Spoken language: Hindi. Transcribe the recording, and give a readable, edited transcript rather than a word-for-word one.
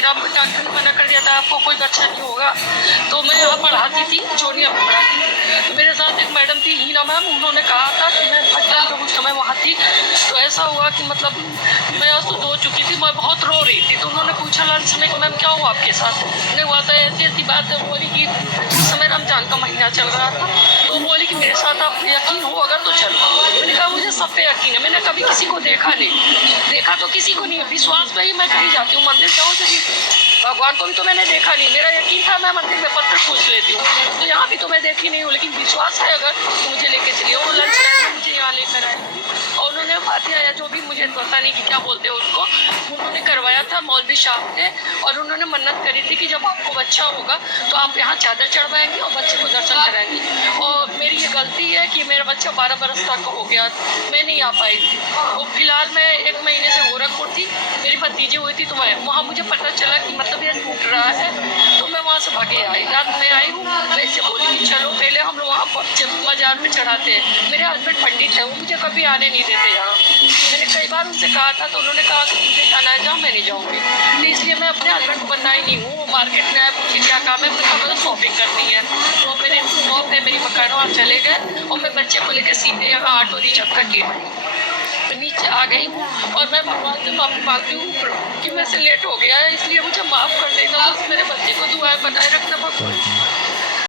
मेरा डॉक्टर ने मना कर दिया था आपको कोई बच्चा नहीं होगा। तो मैं यहाँ पढ़ाती थी, जोनिया में पढ़ाती थी। तो मेरे साथ एक मैडम थी हीना मैम, उन्होंने कहा था कि मैं फर्स्ट टाइम जब उस समय वहाँ थी तो ऐसा हुआ कि मतलब मैं असुध हो चुकी थी, मैं बहुत रो रही थी। तो उन्होंने पूछा लंच में कि मैम क्या हुआ आपके साथ? उन्हें हुआ था ऐसी ऐसी बात है। बोली कि उस समय रमजान का महीना चल रहा था। तो बोली कि मेरे साथ आप यकीन हो अगर तो चलो। मैंने कहा मुझे सब पे यकीन है, मैंने कभी किसी को देखा नहीं, देखा तो किसी को नहीं, विश्वास पे ही मैं कहीं जाती हूँ, मंदिर जाऊँ तो भगवान को भी तो मैंने देखा नहीं, मेरा यकीन था मैं मंदिर में पत्थर पूछ लेती हूँ। तो यहाँ भी तो मैं देखी नहीं हूँ, लेकिन विश्वास है अगर तो मुझे लेके चलिए। वो लंच टाइम में मुझे यहाँ लेकर आए और उन्होंने फातिहा या जो भी, मुझे पता नहीं कि क्या बोलते हैं उसको, उन्होंने करवाया था मौलवी साहब थे। और उन्होंने मन्नत करी थी कि जब आपको बच्चा होगा तो आप यहाँ चादर चढ़वाएंगे और बच्चे को दर्शन कराएंगे। और मेरी ये गलती है कि मेरा बच्चा 12 बरस तक हो गया, मैं नहीं आ पाई थी। तो फिलहाल मैं 1 महीने से गोरखपुर थी, मेरी भतीजी हुई थी, तो मैं वहाँ मुझे पता चला कि मतलब ये टूट रहा है। तो मैं वहाँ से भागे आई, रात में आई हूँ। वैसे बोली कि चलो पहले हम लोग वहाँ बाजार में चढ़ाते हैं। मेरे हस्बैंड पंडित है, वो मुझे कभी आने नहीं देते यहाँ। मैंने कई बार उनसे कहा था तो उन्होंने कहा कि मुझे जाना है, जाओ मैं नहीं जाऊँगी। तो इसलिए मैं अपने हस्बैंड को बनाई नहीं हूँ। वो मार्केट में आए, मुझे क्या काम है, मुझे मतलब शॉपिंग करनी है। तो मेरे शॉप है, मेरी मकान, वहाँ चले गए और मैं बच्चे को लेकर सीधे यहाँ ऑटो रिजर्व करके तो नीचे आ गई हूँ। और मैं भगवान से माफ़ी मांगती हूँ कि मैं से लेट हो गया है, इसलिए मुझे माफ़ कर देगा। बस मेरे बच्चे को दुआएं बनाए रखना भगवान।